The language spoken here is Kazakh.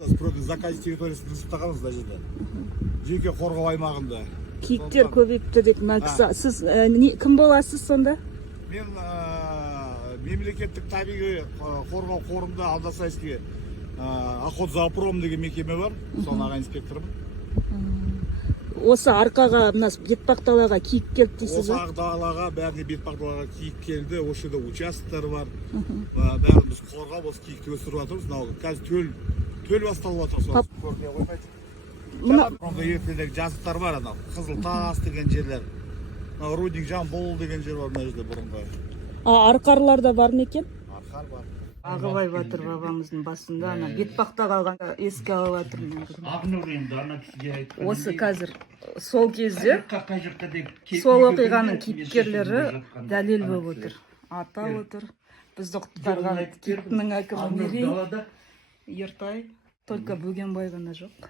Заказ территориясын жасақтағанбыз мына жерде. Жеке қорғау аймағында. Киіктер көбейіпті деп мына кісі. Сіз кім боласыз сонда? Мен мемлекеттік табиғи қорғау қорында Алдасайский Охотзоопром деген мекеме бар. Соның аға инспекторымын. Осы арқаға, мына бетпақдалаға киік келді дейсіз ба? Осы далаға, бәріне бетпақдалаға киік келді. Осы жерде участоктар бар. Бәрін біз қорғап, осы киікті өсіріп жатырмыз. Қазір төл басталып жатыр. Көріне қоймайды. Мұнда ертедегі жазықтар бар, Қызыл тас деген жерлер. Рудник Жамбыл деген жер бар мына жерде бұрынғы. Арқарларда бар ма екен? Арқар бар. Ағыбай Батыр бабамыздың басында бетпақта қалған еске алып жатырмын. Осы қазір сол кезде сол оқиғаның кейіпкерлері дәлел болып отыр. Атап отыр. Бізді құттықтарға киіктің әкімі Мерей, Ертай, только Бөгенбай ғана жоқ.